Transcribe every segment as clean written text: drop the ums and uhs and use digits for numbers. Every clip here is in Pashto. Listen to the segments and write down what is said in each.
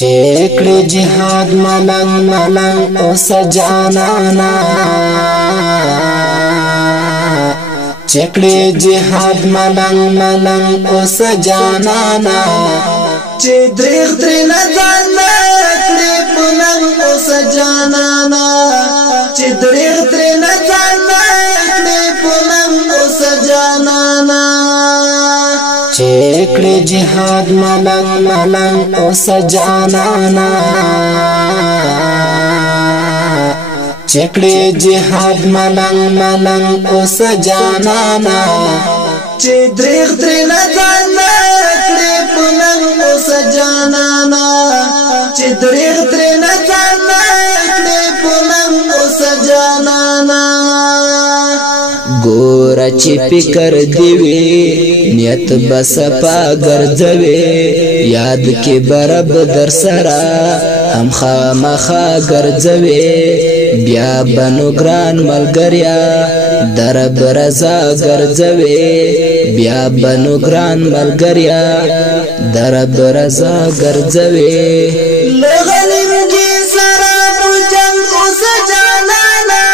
چکړي جهاد ملنګ ملنګ اوس جانانا چکړي جهاد ملنګ ملنګ اوس جانانا چې دریغ درې نه ځان کړې پلنګ اوس جانانا چې دریغ درې نه ځان کړې پلنګ اوس جانانا چکړي جهاد ملنګ ملنګ اوس جانانا چکړي جهاد ملنګ ملنګ اوس جانانا چې دریغ درې نه ځان کړې پلنګ اوس جانانا چې دریغ درې نه ځان کړې پلنګ اوس جانانا ګور چې فکر دی وی نیت بس پا ګرځوي یاد کې برب در سره هم خامخا ګرځوي بیا بنو ګران ملګریا درب رضا ګرځوي بیا بنو ګران ملګریا درب رضا ګرځوي لغلم کې سره پوجن اوس جانانا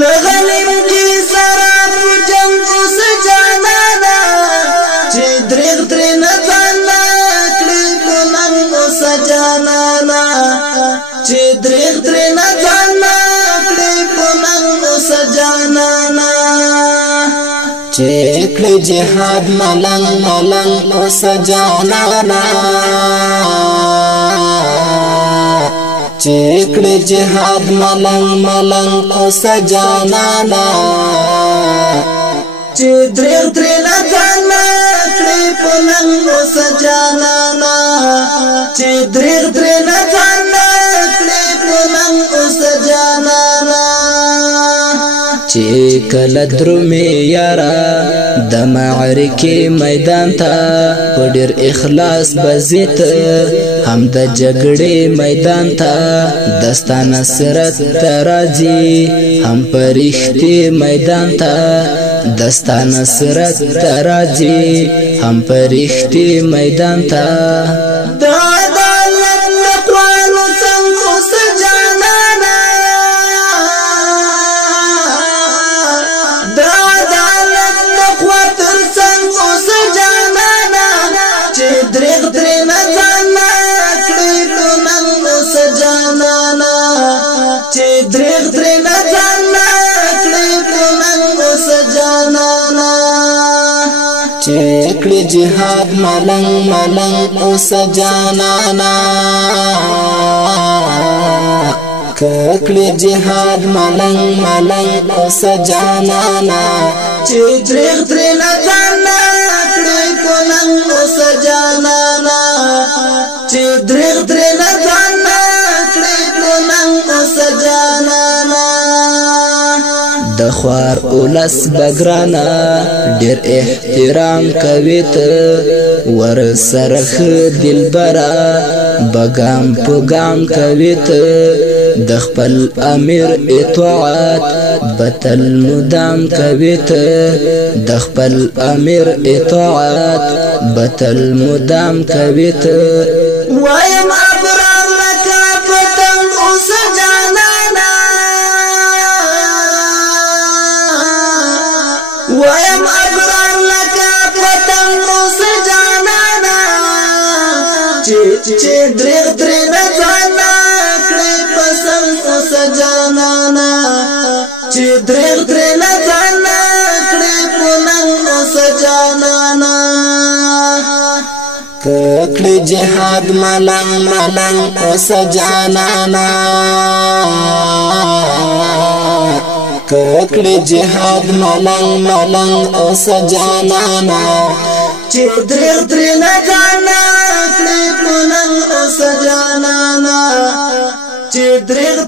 لغلم کې سره پوجن اوس جانانا چې دریغ درې نه ځان کړې پلنګ اوس جانانا چې دریغ درې نه ځان کړې پلنګ اوس جانانا چکړي جهاد ملنګ ملنګ اوس جانانا چکړي جهاد ملنګ ملنګ اوس جانانا چې دریغ درې نه ځان کړې پلنګ اوس جانانا چې دریغ درې نه ځان کړې پلنګ اوس جانانا چې کله درومې یارا د معرکې میدان ته په ډېر اخلاص بزیت هم د جګړې میدان ته دستا نصرت ته راځي هم پرښتې میدان ته دستا نصرت ته راځي هم پرښتې میدان ته د عدالت نقوالو څنګ اوس جانانا د عدالت نقوا تر څنګ اوس جانانا چې دریغ درې نه ځان کړې پلنګ اوس جانانا چې دریغ درې نه ځان کړې پلنګ اوس جانانا چکړي جهاد ملنګ ملنګ اوس جانانا کړي جهاد ملنګ ملنګ اوس جانانا چې دریغ درې نه ځان کړې پلنګ اوس جانانا چې دریغ درې نه ځان کړې پلنګ اوس جانانا د خوار اولس بګرانا ډېر احترام کوي ته ور سره دلبرا بګام پګام کوي ته د خپل امیر اطاعت بتل مدام کوي ته د خپل امیر اطاعت بتل مدام کوي ته وایم ابرار لکه پتنګ اوس جانانا وایم ابرار لکه پتنګ اوس جانانا چې دریغ درې نه ځان کړې پسنګ اوس جانانا چې دریغ درې نه ځان کړې پلنګ اوس جانانا کړي جهاد ملنګ ملنګ اوس جانانا کړي جهاد ملنګ ملنګ اوس جانانا چې دریغ درې نه ځان کړې پلنګ اوس جانانا چې دریغ